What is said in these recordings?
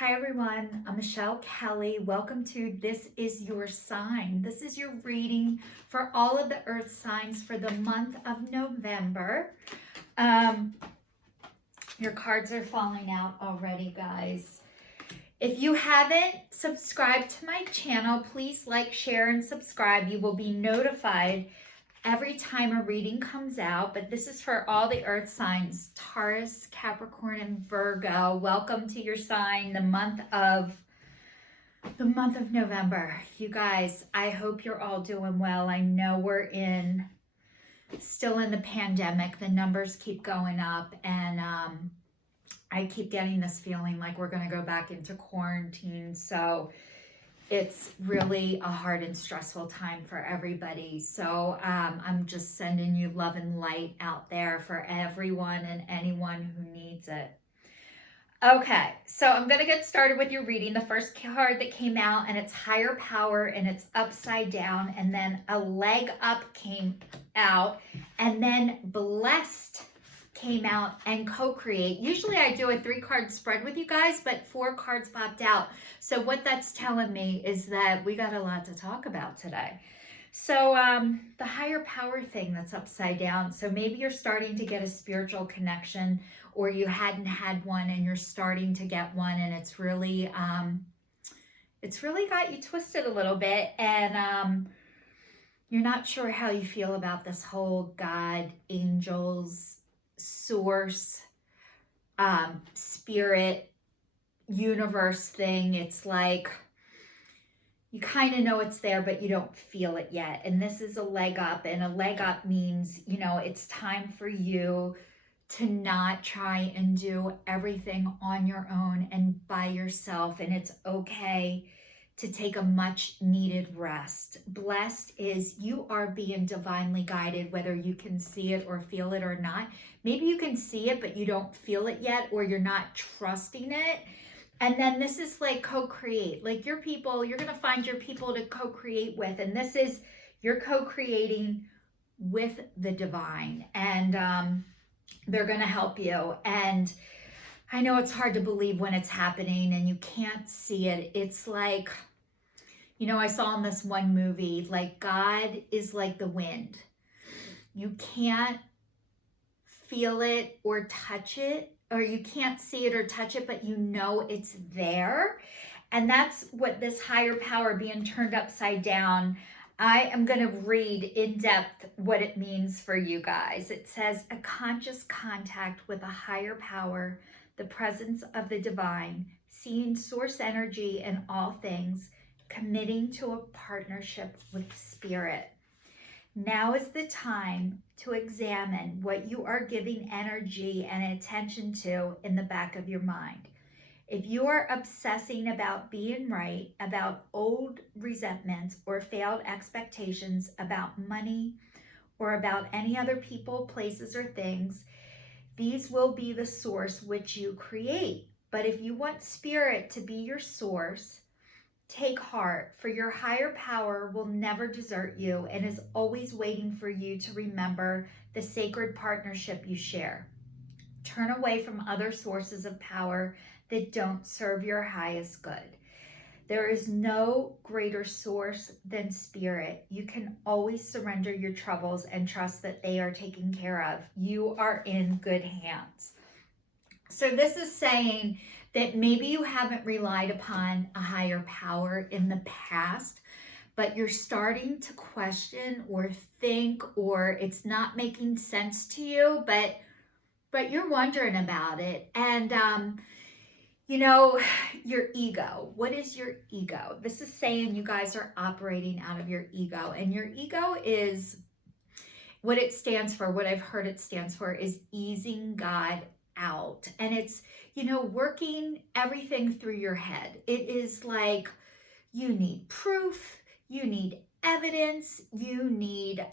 Hi everyone, I'm Michelle Kelly. Welcome to This Is Your Sign. This is your reading for all of the earth signs for the month of November. Your cards are falling out already, guys. If you haven't subscribed to my channel, please like, share, and subscribe. You will be notified every time a reading comes out, but this is for all the earth signs, Taurus, Capricorn, and Virgo. Welcome to your sign, the month of November. You guys, I hope you're all doing well. I know we're still in the pandemic. The numbers keep going up, and I keep getting this feeling like we're going to go back into quarantine. So it's really a hard and stressful time for everybody. So I'm just sending you love and light out there for everyone and anyone who needs it. Okay, so I'm going to get started with your reading. The first card that came out, and it's higher power, and it's upside down, and then a leg up came out, and then blessed came out, and co-create. Usually I do a 3-card spread with you guys, but 4 cards popped out. So what that's telling me is that we got a lot to talk about today. So the higher power thing that's upside down. So maybe you're starting to get a spiritual connection, or you hadn't had one and you're starting to get one, and it's really got you twisted a little bit, and you're not sure how you feel about this whole God, angels, source, spirit, universe thing. It's like you kind of know it's there, but you don't feel it yet. And this is a leg up, and a leg up means, you know, it's time for you to not try and do everything on your own and by yourself. And it's okay to take a much needed rest. Blessed is you are being divinely guided, whether you can see it or feel it or not. Maybe you can see it, but you don't feel it yet, or you're not trusting it. And then this is like co-create, like your people, you're going to find your people to co-create with. And this is, you're co-creating with the divine, and they're going to help you. And I know it's hard to believe when it's happening and you can't see it. It's like, you know, I saw in this one movie, like God is like the wind. You can't feel it or touch it, or you can't see it or touch it, but you know it's there. And that's what this higher power being turned upside down, I am going to read in depth what it means for you guys. It says, a conscious contact with a higher power, the presence of the divine, seeing source energy in all things, committing to a partnership with spirit. Now is the time to examine what you are giving energy and attention to in the back of your mind. If you are obsessing about being right, about old resentments or failed expectations, about money, or about any other people, places, or things, these will be the source which you create. But if you want spirit to be your source, take heart, for your higher power will never desert you and is always waiting for you to remember the sacred partnership you share. Turn away from other sources of power that don't serve your highest good. There is no greater source than spirit. You can always surrender your troubles and trust that they are taken care of. You are in good hands. So this is saying that maybe you haven't relied upon a higher power in the past, but you're starting to question or think, or it's not making sense to you, but you're wondering about it. And, you know, your ego. What is your ego? This is saying you guys are operating out of your ego, and your ego is what it stands for. What I've heard it stands for is easing God out. And it's, you know, working everything through your head. It is like you need proof, you need evidence, you need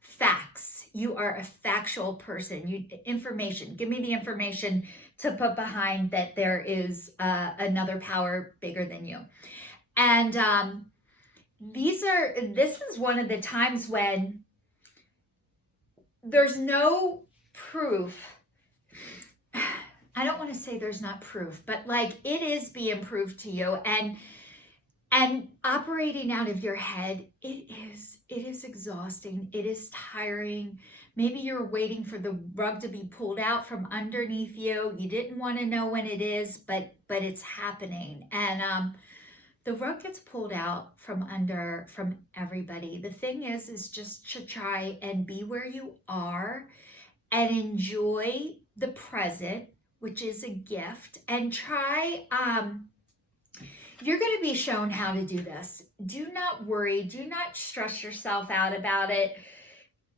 facts. You are a factual person. You information. Give me the information to put behind that there is another power bigger than you. And this is one of the times when there's no proof I don't want to say there's not proof, but like it is being proved to you. And operating out of your head, it is exhausting. It is tiring. Maybe you're waiting for the rug to be pulled out from underneath you. You didn't want to know when it is, but it's happening. And the rug gets pulled out from everybody. The thing is just to try and be where you are and enjoy the present, which is a gift, and try you're going to be shown how to do this. Do not worry. Do not stress yourself out about it.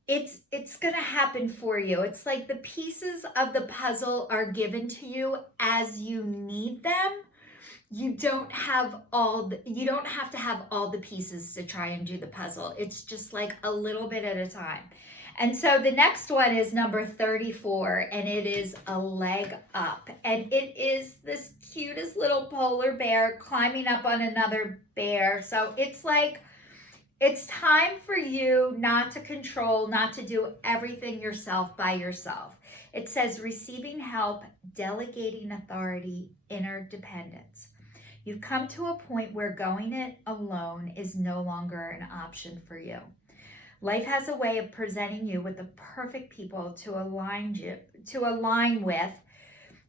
It's going to happen for you. It's like the pieces of the puzzle are given to you as you need them. You don't have to have all the pieces to try and do the puzzle. It's just like a little bit at a time. And so the next one is number 34, and it is a leg up. And it is this cutest little polar bear climbing up on another bear. So it's like, it's time for you not to control, not to do everything yourself by yourself. It says receiving help, delegating authority, interdependence. You've come to a point where going it alone is no longer an option for you. Life has a way of presenting you with the perfect people to align with,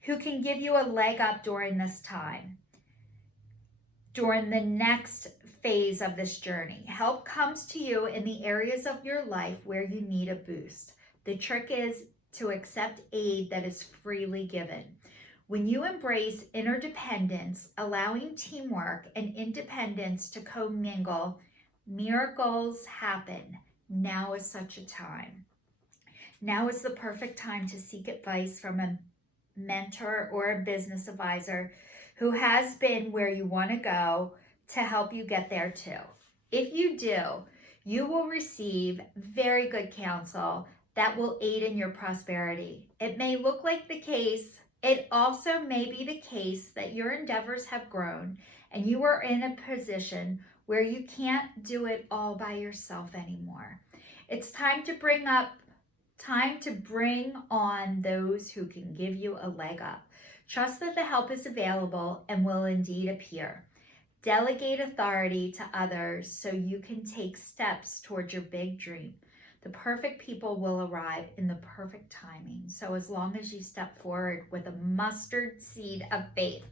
who can give you a leg up during this time, during the next phase of this journey. Help comes to you in the areas of your life where you need a boost. The trick is to accept aid that is freely given. When you embrace interdependence, allowing teamwork and independence to commingle, miracles happen. Now is such a time. Now is the perfect time to seek advice from a mentor or a business advisor who has been where you want to go to help you get there too. If you do, you will receive very good counsel that will aid in your prosperity. It may look like the case. It also may be the case that your endeavors have grown and you are in a position where you can't do it all by yourself anymore. It's time to bring on those who can give you a leg up. Trust that the help is available and will indeed appear. Delegate authority to others so you can take steps towards your big dream. The perfect people will arrive in the perfect timing. So as long as you step forward with a mustard seed of faith.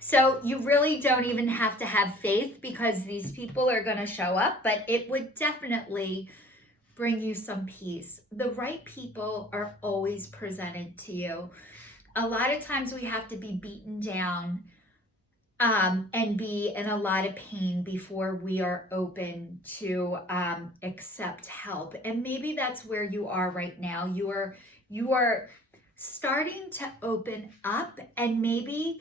So you really don't even have to have faith because these people are going to show up, but it would definitely bring you some peace. The right people are always presented to you. A lot of times we have to be beaten down and be in a lot of pain before we are open to accept help. And maybe that's where you are right now. You are starting to open up and maybe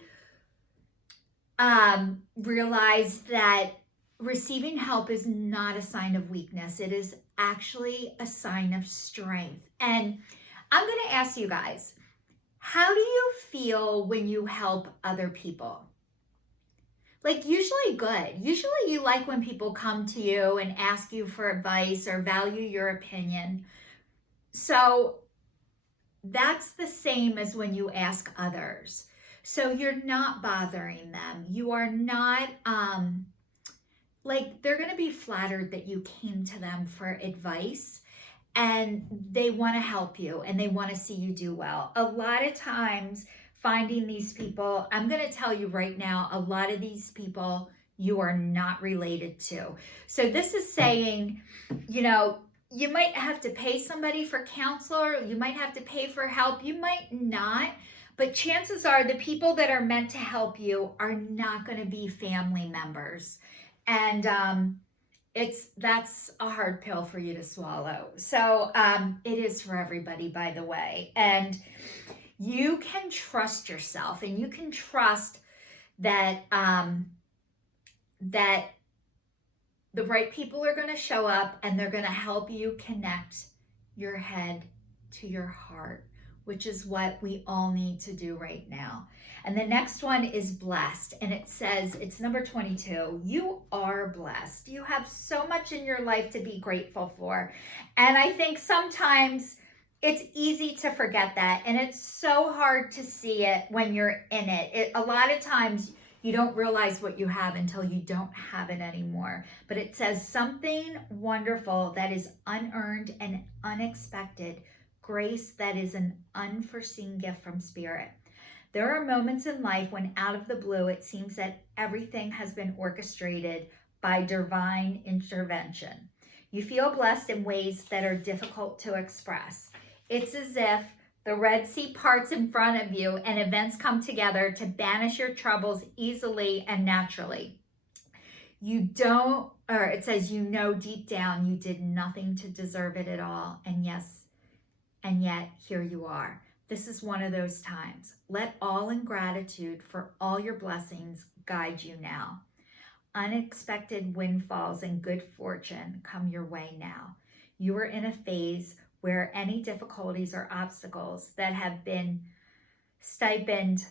realize that receiving help is not a sign of weakness. It is actually a sign of strength. And I'm going to ask you guys, how do you feel when you help other people? Like usually good. Usually you like when people come to you and ask you for advice or value your opinion. So that's the same as when you ask others. So you're not bothering them. You are not, like they're going to be flattered that you came to them for advice and they want to help you and they want to see you do well. A lot of times, finding these people, I'm going to tell you right now, a lot of these people you are not related to. So this is saying, you might have to pay somebody for counselor, you might have to pay for help, you might not, but chances are the people that are meant to help you are not going to be family members. And that's a hard pill for you to swallow. So it is for everybody, by the way. And you can trust yourself and you can trust that that the right people are going to show up and they're going to help you connect your head to your heart, which is what we all need to do right now. And the next one is blessed. And it says, it's number 22. You are blessed. You have so much in your life to be grateful for. And I think sometimes it's easy to forget that. And it's so hard to see it when you're in it. A lot of times you don't realize what you have until you don't have it anymore. But it says something wonderful that is unearned and unexpected, grace that is an unforeseen gift from Spirit. There are moments in life when out of the blue it seems that everything has been orchestrated by divine intervention. You feel blessed in ways that are difficult to express. It's as if the Red Sea parts in front of you and events come together to banish your troubles easily and naturally. You don't, or it says, you know deep down you did nothing to deserve it at all. And yes, and yet here you are. This is one of those times. Let all ingratitude for all your blessings guide you now. Unexpected windfalls and good fortune come your way now. You are in a phase where any difficulties or obstacles that have been stymied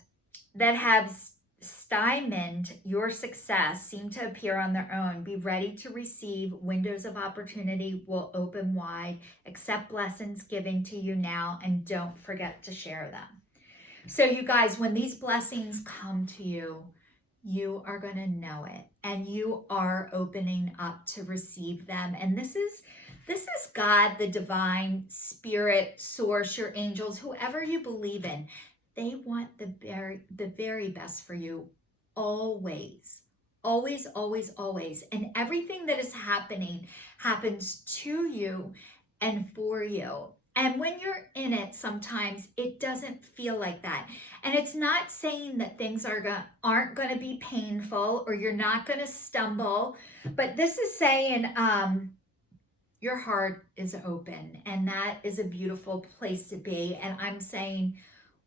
your success seem to appear on their own. Be ready to receive. Windows of opportunity will open wide. Accept blessings given to you now and don't forget to share them. So you guys, when these blessings come to you, you are going to know it and you are opening up to receive them. And this is God, the divine spirit, source, your angels, whoever you believe in. They want the very best for you always, always, always, always. And everything that is happening happens to you and for you. And when you're in it, sometimes it doesn't feel like that. And it's not saying that things aren't going to be painful or you're not going to stumble, but this is saying your heart is open, and that is a beautiful place to be. And I'm saying,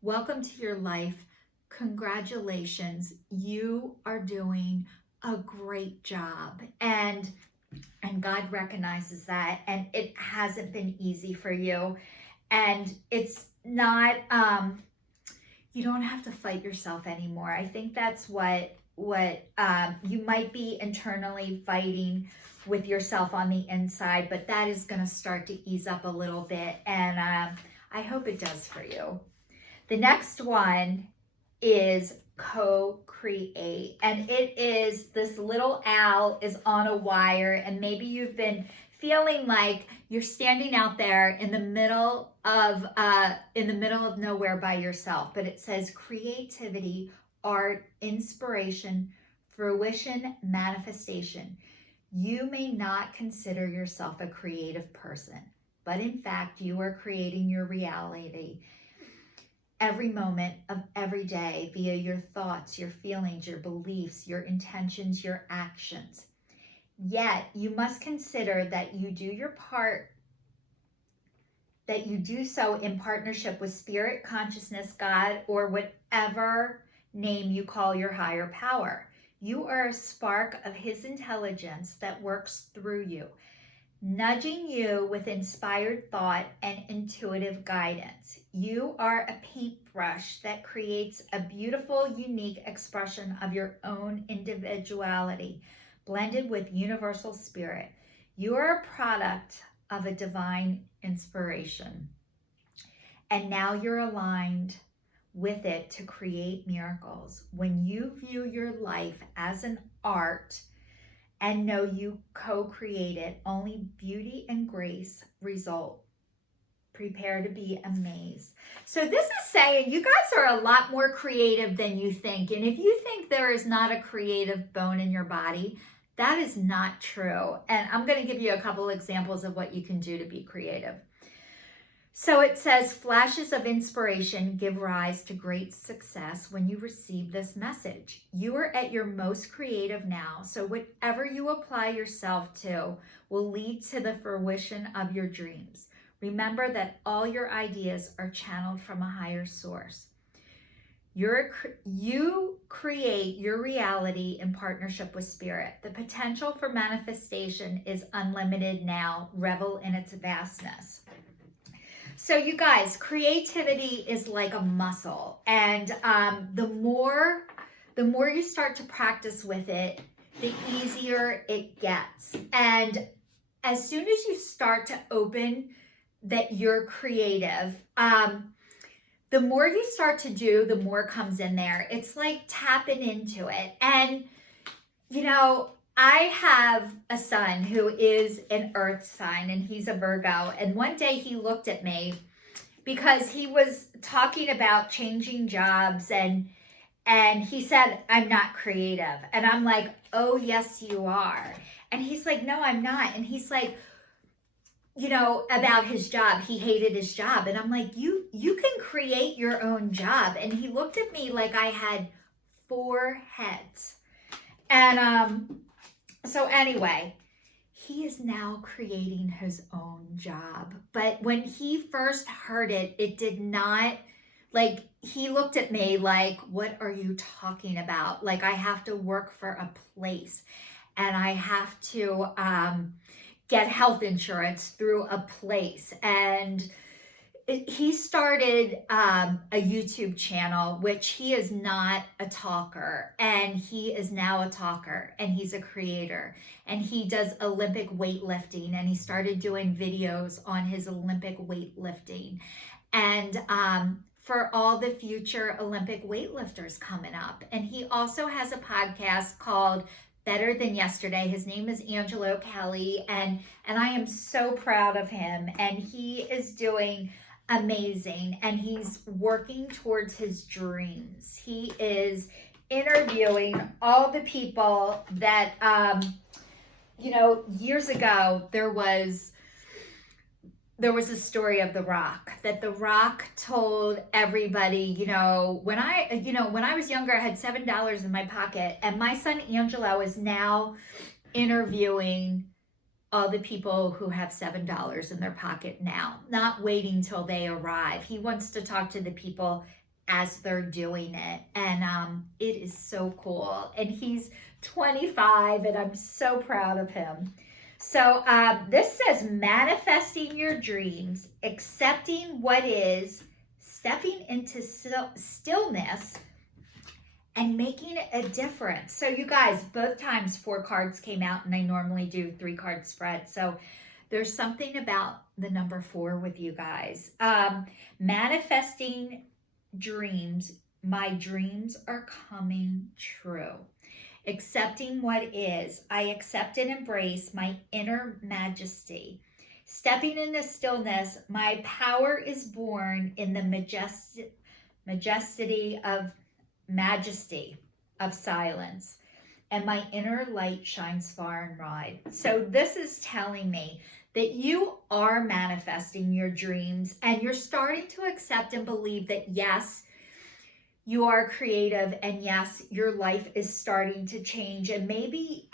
welcome to your life. Congratulations. You are doing a great job. And God recognizes that. And it hasn't been easy for you. And it's not, you don't have to fight yourself anymore. I think that's what you might be internally fighting with yourself on the inside, but that is going to start to ease up a little bit. And I hope it does for you. The next one is co-create, and it is this little owl is on a wire, and maybe you've been feeling like you're standing out there in the middle of nowhere by yourself. But it says creativity, art, inspiration, fruition, manifestation. You may not consider yourself a creative person, but in fact you are creating your reality every moment of every day via your thoughts, your feelings, your beliefs, your intentions, your actions. Yet you must consider that you do your part, that you do so in partnership with spirit, consciousness, God, or whatever name you call your higher power. You are a spark of His intelligence that works through you, nudging you with inspired thought and intuitive guidance. You are a paintbrush that creates a beautiful, unique expression of your own individuality, blended with universal spirit. You are a product of a divine inspiration. And now you're aligned with it to create miracles. When you view your life as an art and know you co-create it, only beauty and grace result. Prepare to be amazed. So this is saying you guys are a lot more creative than you think. And if you think there is not a creative bone in your body, that is not true. And I'm going to give you a couple examples of what you can do to be creative. So it says, flashes of inspiration give rise to great success when you receive this message. You are at your most creative now, so whatever you apply yourself to will lead to the fruition of your dreams. Remember that all your ideas are channeled from a higher source. You create your reality in partnership with Spirit. The potential for manifestation is unlimited now. Revel in its vastness. So you guys, creativity is like a muscle, and the more you start to practice with it, the easier it gets. And as soon as you start to open that you're creative. The more you start to do, the more comes in there. It's like tapping into it. And, I have a son who is an earth sign and he's a Virgo. And one day he looked at me because he was talking about changing jobs and he said, I'm not creative. And I'm like, oh, yes, you are. And he's like, no, I'm not. And he's like, about his job. He hated his job. And I'm like, you can create your own job. And he looked at me like I had 4 heads. And so anyway, he is now creating his own job. But when he first heard it, it did not, like, he looked at me like, what are you talking about? Like, I have to work for a place and I have to get health insurance through a place. And he started a YouTube channel, which he is not a talker, and he is now a talker, and he's a creator, and he does Olympic weightlifting, and he started doing videos on his Olympic weightlifting, and for all the future Olympic weightlifters coming up. And he also has a podcast called Better Than Yesterday. His name is Angelo Kelly, and I am so proud of him, and he is doing amazing, and he's working towards his dreams. He is interviewing all the people that years ago there was a story of The Rock, that The Rock told everybody, when I was younger, I had $7 in my pocket, and my son Angelo is now interviewing all the people who have $7 in their pocket now, not waiting till they arrive. He wants to talk to the people as they're doing it. And it is so cool. And he's 25, and I'm so proud of him. So this says manifesting your dreams, accepting what is, stepping into stillness, and making a difference. So you guys, both times 4 cards came out, and I normally do 3-card spread. So there's something about the number 4 with you guys. Manifesting dreams. My dreams are coming true. Accepting what is. I accept and embrace my inner majesty. Stepping into stillness. My power is born in the majesty of silence, and my inner light shines far and wide. So this is telling me that you are manifesting your dreams, and you're starting to accept and believe that yes, you are creative, and yes, your life is starting to change. And maybe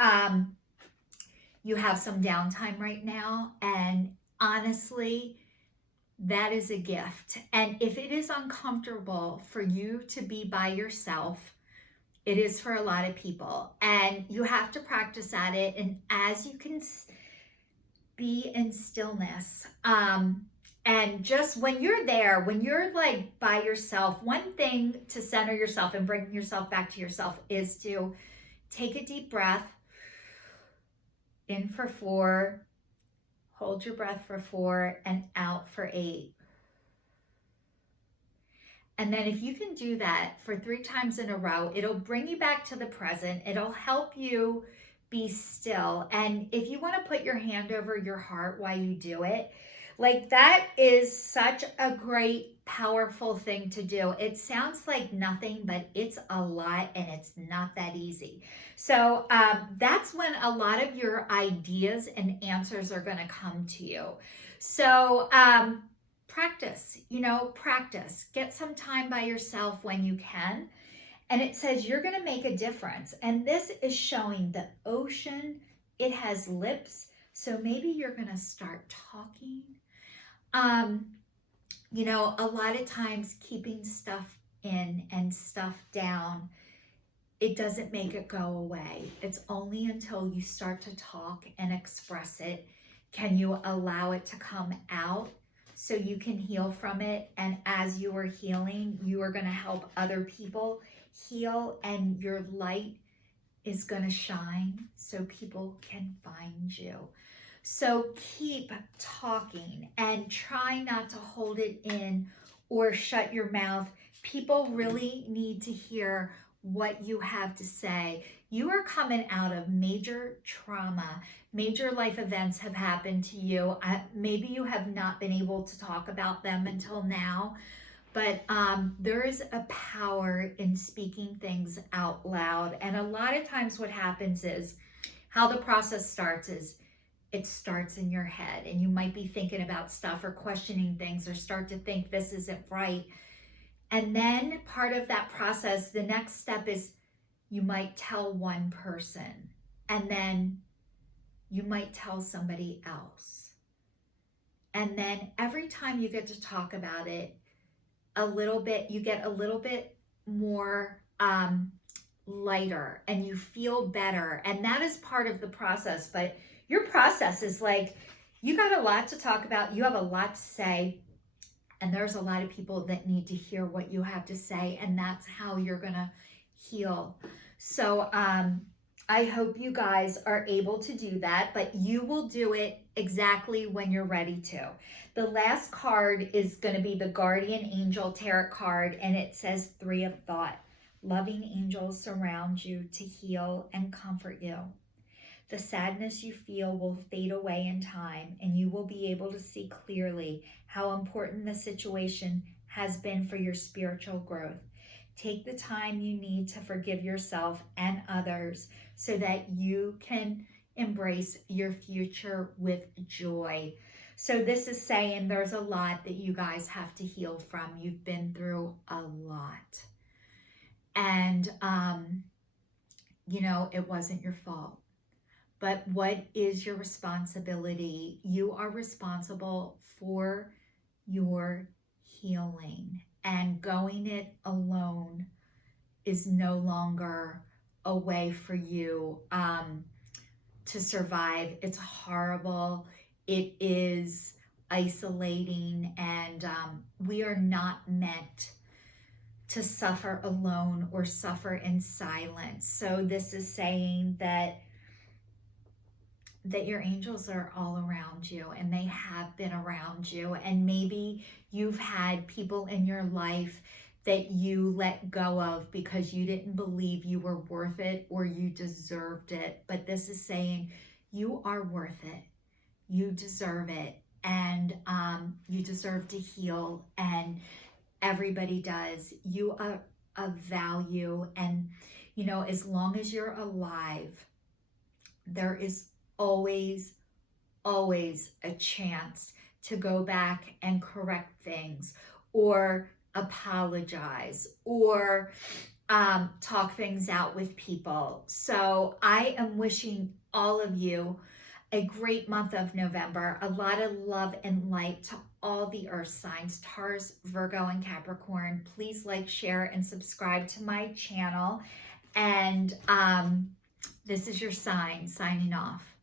you have some downtime right now, and honestly, that is a gift. And if it is uncomfortable for you to be by yourself, it is for a lot of people. And you have to practice at it. And as you can be in stillness, and just when you're there, when you're like by yourself, one thing to center yourself and bring yourself back to yourself is to take a deep breath in for 4. Hold your breath for 4 and out for 8. And then if you can do that for 3 times in a row, it'll bring you back to the present. It'll help you be still. And if you want to put your hand over your heart while you do it, like that is such a great, powerful thing to do. It sounds like nothing, but it's a lot, and it's not that easy. So that's when a lot of your ideas and answers are going to come to you. So practice, practice. Get some time by yourself when you can. And it says you're going to make a difference. And this is showing the ocean. It has lips. So maybe you're going to start talking. A lot of times keeping stuff in and stuff down, it doesn't make it go away. It's only until you start to talk and express it can you allow it to come out so you can heal from it. And as you are healing, you are going to help other people heal, and your light is going to shine so people can find you. So keep talking and try not to hold it in or shut your mouth. People really need to hear what you have to say. You are coming out of major trauma. Major life events have happened to you. Maybe you have not been able to talk about them until now, but there is a power in speaking things out loud. And a lot of times what happens is, how the process starts is, it starts in your head, and you might be thinking about stuff or questioning things or start to think this isn't right. And then part of that process, the next step is, you might tell one person, and then you might tell somebody else. And then every time you get to talk about it a little bit, you get a little bit more lighter and you feel better. And that is part of the process. But your process is like, you got a lot to talk about, you have a lot to say, and there's a lot of people that need to hear what you have to say, and that's how you're gonna heal. So I hope you guys are able to do that, but you will do it exactly when you're ready to. The last card is going to be the Guardian Angel Tarot card, and it says 3 of Thought. Loving angels surround you to heal and comfort you. The sadness you feel will fade away in time, and you will be able to see clearly how important the situation has been for your spiritual growth. Take the time you need to forgive yourself and others so that you can embrace your future with joy. So this is saying there's a lot that you guys have to heal from. You've been through a lot. And, it wasn't your fault. But what is your responsibility? You are responsible for your healing. And going it alone is no longer a way for you to survive. It's horrible. It is isolating, and we are not meant to suffer alone or suffer in silence. So this is saying that your angels are all around you, and they have been around you. And maybe you've had people in your life that you let go of because you didn't believe you were worth it or you deserved it. But this is saying you are worth it. You deserve it. And you deserve to heal. And everybody does. You are of value. And, as long as you're alive, there is always a chance to go back and correct things, or apologize, or talk things out with people. So I am wishing all of you a great month of November, a lot of love and light to all the earth signs, Taurus, Virgo, and Capricorn. Please like, share, and subscribe to my channel. And this is your sign, signing off.